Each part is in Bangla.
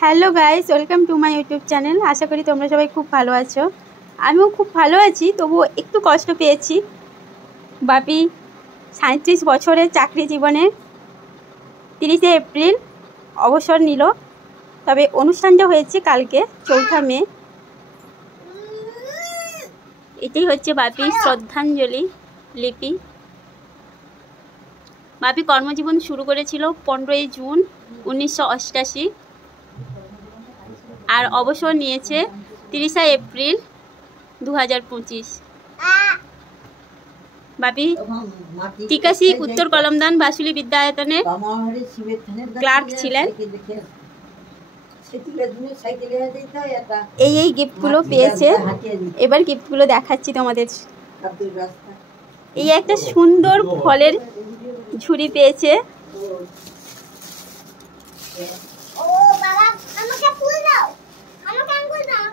Hello guys, welcome to my YouTube channel. আশা করি তোমরা সবাই খুব ভালো আছো। আমিও খুব ভালো আছি, তবুও একটু কষ্ট পেয়েছি। বাপি 37 বছরের চাকরি জীবনে 30শে এপ্রিল অবসর নিল। তবে অনুষ্ঠানটা হয়েছে কালকে 4 মে। এটাই হচ্ছে বাপির শ্রদ্ধাঞ্জলি লিপি। বাপি কর্মজীবন শুরু করেছিল 15ই জুন 1988 আর অবসর নিয়েছে 30শে এপ্রিল 2025। বাপি 83 উত্তর কলমদান বাসুলি বিদ্যায়তনে ক্লার্ক ছিলেন। এই গিফটগুলো পেয়েছে, এবার গিফটগুলো দেখাচ্ছি তোমাদের। এই একটা সুন্দর ফলের ঝুড়ি পেয়েছে।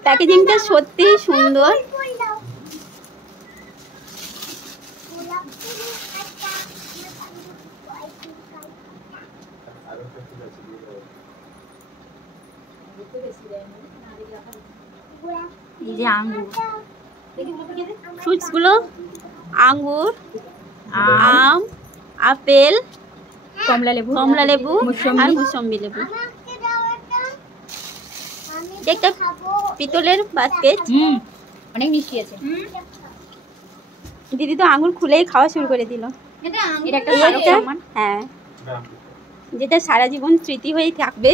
প্যাকেজিংটা সত্যিই সুন্দর। এই যে আঙ্গুর, ফ্রুটসগুলো আঙ্গুর, আম, আপেল, কমলা লেবু আর মুসম্বি লেবু। একটা পিতলের বাস্কেট, অনেক মিষ্টি আছে। দিদি তো আঙ্গুর খুলেই খাওয়া শুরু করে দিল। হ্যাঁ, যেটা সারা জীবন স্মৃতি হয়েই থাকবে।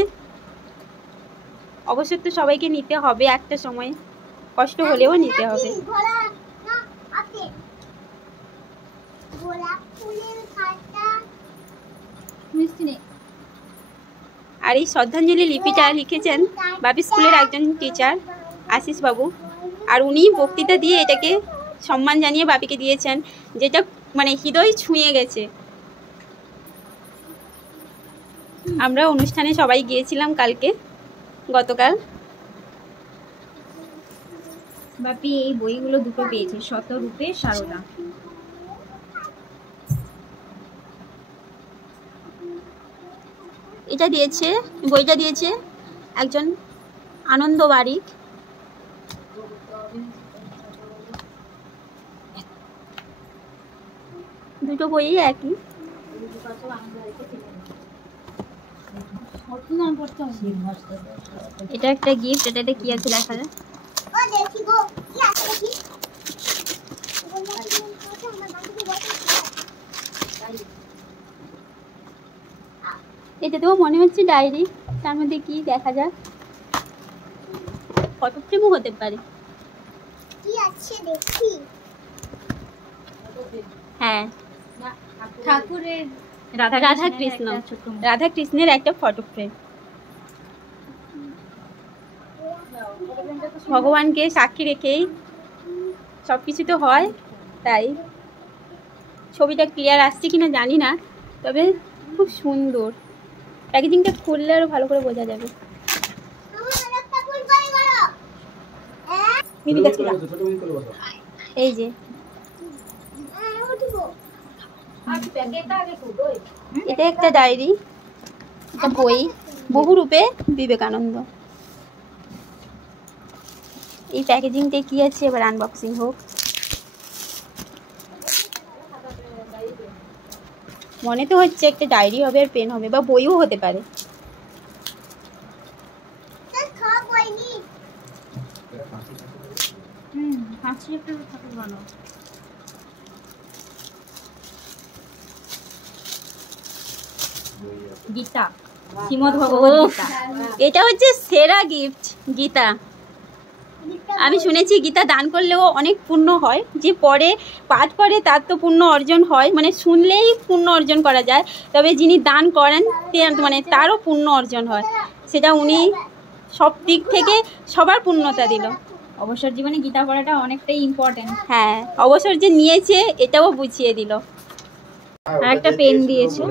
অবশ্য তো সবাইকে নিতে হবে, একটা সময় কষ্ট হলেও নিতে হবে। আর এই শ্রদ্ধাঞ্জলি লিপিটা লিখেছেন বাপি স্কুলের একজন টিচার আশিস বাবু। আর উনি বক্তৃতা দিয়ে এটাকে সম্মান জানিয়ে বাপিকে দিয়েছেন, যেটা মানে হৃদয় ছুঁয়ে গেছে। আমরা অনুষ্ঠানে সবাই গিয়েছিলাম কালকে, গতকাল। বাপি এই বইগুলো দুটো পেয়েছে, শতরূপে সারদা। এটা দিয়েছে, বইটা দিয়েছে একজন আনন্দ বারিক। দুটো বই একই। এটা একটা গিফট। এটাতে কি আছে লেখা যায়? এটাতেও মনে হচ্ছে ডায়েরি, তার মধ্যে কি দেখা যায়? ফটো ফ্রেমও হতে পারে। কি আছে দেখি? হ্যাঁ, ঠাকুরের রাধা কৃষ্ণের একটা ফটো ফ্রেম। ভগবানকে সাক্ষী রেখেই সবকিছু তো হয়, তাই ছবিটা ক্লিয়ার আসছে কিনা জানি না, তবে খুব সুন্দর। প্যাকেজিংটা খুললে আরো ভালো করে বোঝা যাবে। এই যে এটা একটা ডায়েরি, একটা বই, বহুরূপে বিবেকানন্দ। এই প্যাকেজিংটা কি আছে, এবার আনবক্সিং হোক। মনে তো হচ্ছে একটা ডায়েরি হবে আর পেন হবে, বা বইও হতে পারে। গীতা, শ্রীমদ্ ভগবত গীতা। এটা হচ্ছে সেরা গিফট, গীতা। আমি শুনেছি গীতা দান করলেও অনেক পুণ্য হয়, যে পড়ে পাঠ করে তার তো পুণ্য অর্জন হয়, মানে শুনলেই পুণ্য অর্জন করা যায়। তবে যিনি দান করেন মানে তারও পুণ্য অর্জন হয়। সেটা উনি সব দিক থেকে সবার পুণ্যতা দিল। অবসর জীবনে গীতা পড়াটা অনেকটাই ইম্পর্টেন্ট। হ্যাঁ, অবসর যে নিয়েছে এটাও বুঝিয়ে দিল। আর একটা পেন দিয়েছে,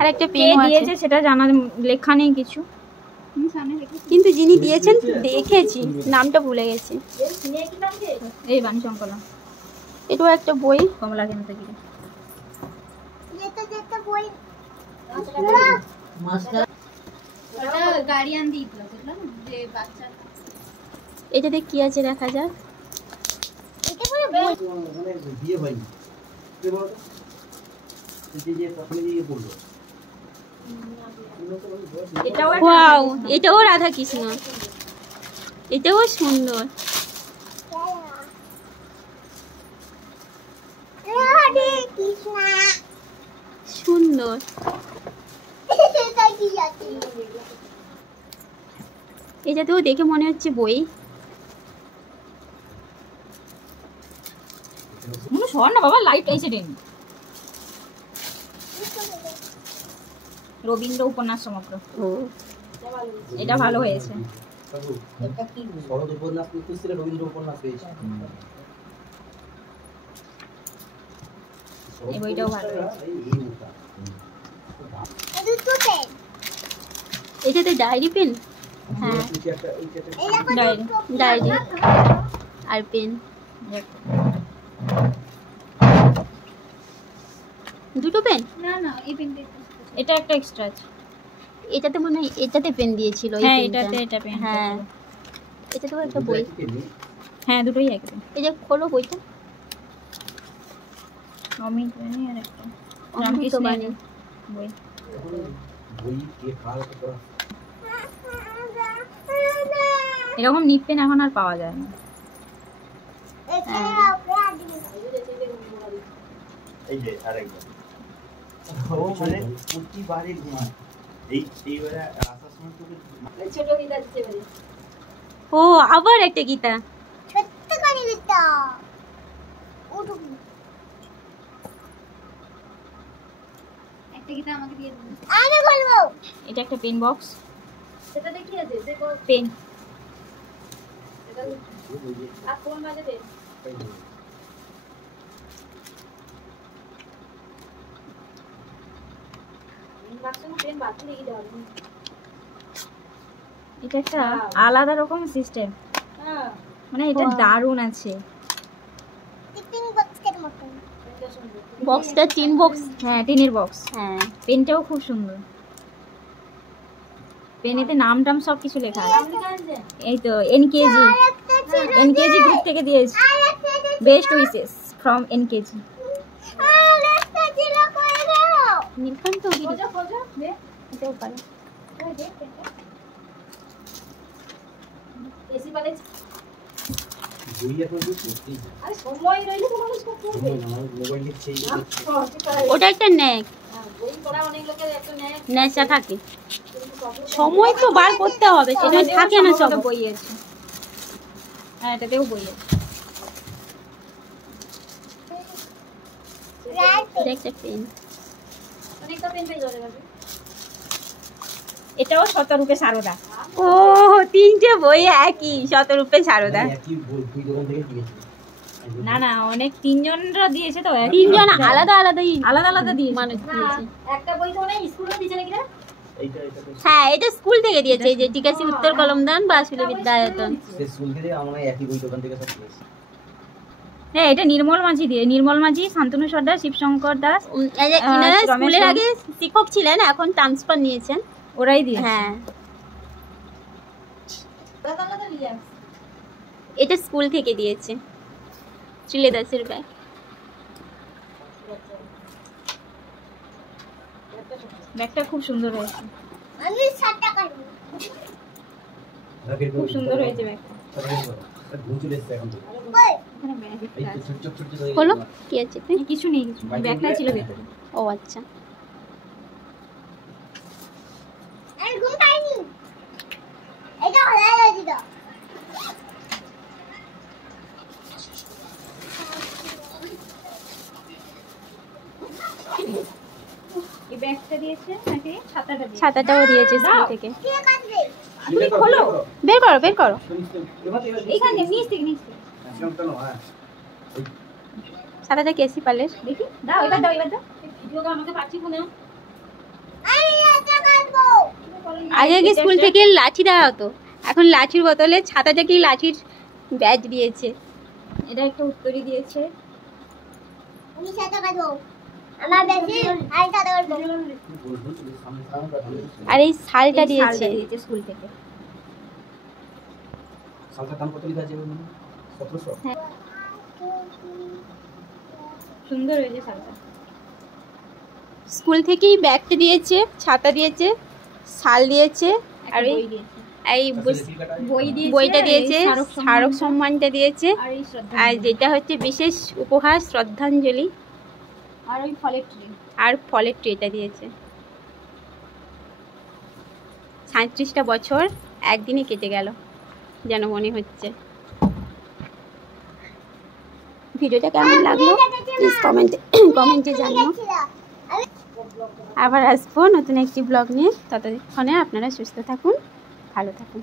আর একটা পেন দিয়েছে, সেটা জানা লেখা নেই কিছু, কিন্তু যিনি দিয়েছেন দেখেছি, নামটা ভুলে গেছি। এই বাণীশঙ্কলা। এটাও একটা বই, কমলা কেন্দ্রগিরি। গার্ডিয়ান দিয়েছিল বুঝলাম যে বাচ্চা এটাতে কি আছে দেখা যাক। এটা পুরো মানে বিয়ে হয়নি কে বলো তো যে তখন দিয়ে বললো ওয়াও, এটাও রাধা কৃষ্ণ, এটাও সুন্দর। সুন্দর। এটাতেও দেখে মনে হচ্ছে বই। শোন না বাবা, লাইট এসে দেন। রবীন্দ্র উপন্যাস সমগ্র। ও, এটা ভালো হয়েছে। শরৎ উপন্যাস লিখতেছিল, রবীন্দ্র উপন্যাস পেয়েছে। এই বইটাও ভালো হয়েছে। এটাতে ডায়েরি পেন। হ্যাঁ, ডায়েরি আর পেন দুটো পেন। না না, এই পেনটা এটা একটা এক্সট্রা আছে। এটাতে মনে হয় এটাতে পেন দিয়েছিল। হ্যাঁ, এটাতে এটা পেন। হ্যাঁ, এটাতেও একটা বই। হ্যাঁ, দুটোই একই পেন। এই যে খোলো বইটা। অমিত বাণী আর একটা অমৃত বাণী বই। বই কে কাল করা এরকম নিপ পেন এখন আর পাওয়া যায় না। এই যে আরেকবার ও মানে প্রতিবারে ঘুমায়। এইবারে আসার সময় তোকে ছোট গীতা দিতে পারি। ও, আবার একটা গীতা। ছোট্ট করে গীতা ওটু একটা গীতা আমাকে দিয়ে দিন। আমি বলবো। এটা একটা পেন বক্স। সেটাতে কি আছে দেখো। পেন এটা আর কোন মাঝে দে। পেন বাকি রেখে দাও। এটা একটা আলাদা রকম সিস্টেম। হ্যাঁ, মানে এটা দারুণ আছে। টিপিং বক্সের মতো। বক্সটা টিন বক্স। হ্যাঁ, টিনের বক্স। হ্যাঁ, পেনটাও খুব সুন্দর। পেনেতে নাম টাম সব কিছু লেখা আছে। এই তো এনকেজি, এনকেজি গ্রুপ থেকে দিয়েছে। Best wishes from NKG. আরেকটা ছিল করে দাও। নীলকান্ত খোঁজো খোঁজো দে। এটাও পারে। ওই দে পেনটা। এসি পালে বই এখন কি করতে আরে সময় রইলে তো মানুষ করতে হবে। আমার মোবাইল লিখছে ওটা একটা নেক বই পড়া অনেক লোকের একটা নেয়। নেশা থাকে, সময় তো বার করতে হবে, সেটা থাকে না সব। বই আছে। হ্যাঁ, এটাতেও বই আছে। এটা একটা পেন। অনেকটা পেন পেয়ে যাবে ভাবি। এটাও শতরূপে সারদা। ও, তিনটে বই একই, শতরূপে সারদা। একই বই দোকান থেকে কিনেছি। না না, অনেক তিনজনরা দিয়েছে তো। তিনজন আলাদা আলাদাই আলাদা আলাদা দিয়েছে। মানুষ না, দিয়েছে। একটা বই তো না স্কুলে দিয়েছে নাকি রে? এইটা তো হ্যাঁ, এটা স্কুল থেকে দিয়েছে, এই যে টিকাসি উত্তর কলমদান বা আসলে বিদ্যায়তন। সে স্কুল থেকে আমরা একই বই দোকান থেকে সব কিনেছি। হ্যাঁ, এটা নির্মল মাঝি দিয়ে। নির্মল মাঝি, শান্তনু সর্দার, শিবশঙ্কর দাস, এই যে ইনারা রমেশ স্কুলের রাম। আগে শিক্ষক ছিলেন, এখন ট্রান্সফার নিয়েছেন। ওরাই দিয়ে। হ্যাঁ, আলাদা আলাদা নিয়ে আসছে। এটা স্কুল থেকে দিয়েছে, শ্রীলেদাসের ব্যাগ। ব্যাগটা খুব সুন্দর হয়েছে। আমি 60 টাকা নেব। খুব সুন্দর হয়েছে ব্যাগটা। ঘুম চলে এসছে এখন তো। বই এখানে ব্যাগ এই তো ছোট ছোট ছোট ছোট হলো কি আছে এতে? কিছু নেই, কিছু নেই। ব্যাগটা ছিল ভেতরে। ও আচ্ছা, আমি ঘুম পাইনি। এটা হলাই দিদা। এই ব্যাগটা দিয়েছে নাকি ছাতাটা দিয়েছে? ছাতাটাও দিয়েছে স্কুল থেকে। কে কাটবে? তুমি খোলো। বের করো, বের করো। এইখানে নিচ থেকে নিচ থেকে। ছাতাটা কেসি পালের। দেখি, দাও এবার দাও, এবার দাও। ভিডিওটা আমাকে পাঠিয়ে না। আমি এটা কাটবো। আগে আগে স্কুল থেকে লাঠি দেওয়া হতো, এখন লাঠির বদলে ছাতাটাকেই লাঠির ব্যাজ দিয়েছে। এটা একটা উত্তরী দিয়েছে। আমি 60 টাকা দেবো। আর এই শালটা দিয়েছে স্কুল থেকে। শালটার দাম কত লিখা আছে? 1700। সুন্দর হয়েছে শালটা। স্কুল থেকেই ব্যাগটা দিয়েছে, ছাতা দিয়েছে, শাল দিয়েছে, আর এই বই দিয়েছে, এই বই দিয়েছে, বইটা দিয়েছে, স্মারক সম্মানটা দিয়েছে, আর এই শ্রদ্ধা, আর যেটা হচ্ছে বিশেষ উপহার শ্রদ্ধাঞ্জলি, আর ওই ফলের ট্রি। আর ফলের ট্রেটা দিয়েছে। 37টা বছর একদিনে কেটে গেল যেন মনে হচ্ছে। ভিডিওটা কেমন লাগলো প্লিজ কমেন্টে জানিও। আবার আসবো নতুন একটি ব্লগ নিয়ে। ততক্ষণে আপনারা সুস্থ থাকুন, ভালো থাকুন।